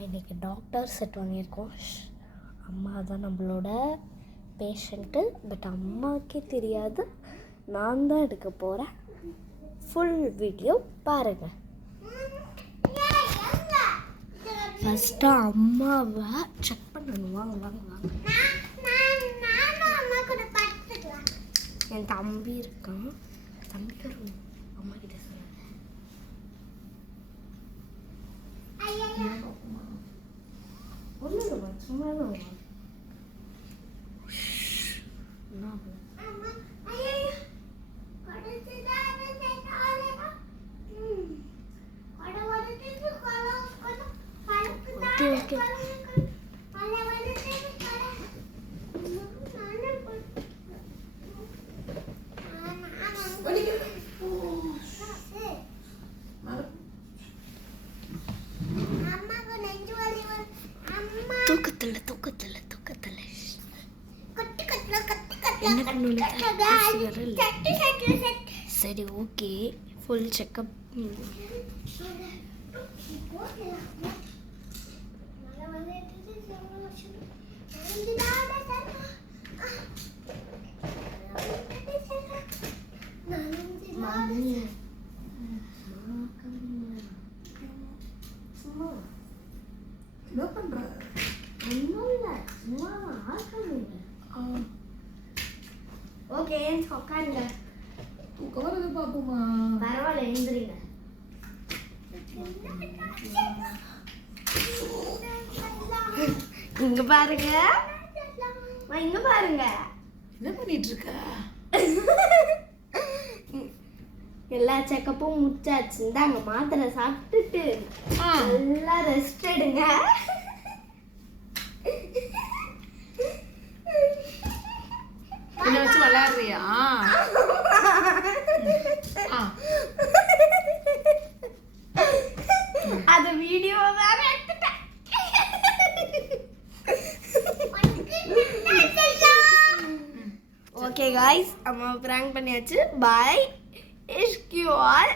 நம்ம இன்றைக்கி doctor set பண்ணியிருக்கோம். அம்மா தான் நம்மளோட பேஷண்ட்டு. பட் அம்மாவுக்கே தெரியாது, நான் தான் எடுக்க போகிறேன். ஃபுல் வீடியோ பாருங்கள். ஃபஸ்ட்டு அம்மாவை செக் பண்ணணும். வாங்க வாங்க வாங்க. என் தம்பி இருக்கான். தம்பி வரும். அம்மா கிட்ட சொல்லுங்க. ஒன்றும் இல்லைம்மா, சும்மா தான் வா. ஓகே தூக்கத்தில் என்ன பண்ணணும்? சரி, ஓகே. Full checkup. என்ன பண்ற? ஒன்றும் இல்லை, சும்மா ஓகே. உட்காருங்க. தூக்கம் வருது பாப்புமா. பரவாயில்ல, எழுந்துருங்க. இங்க பாருங்க, இங்க பாருங்க. என்ன பண்ணிட்டு இருக்க? எல்லா செக்கப்பும் முடிச்சாச்சு. இந்தாங்க மாத்திரை சாப்பிட்டுட்டு நல்லா ரெஸ்ட் எடுங்க. என்ன வச்சு விளையாடுறியா? அது வீடியோ வேற எடுத்துட்டேன். ஓகே காய்ஸ், அம்மா பிராங்க் பண்ணியாச்சு. பாய். Is you all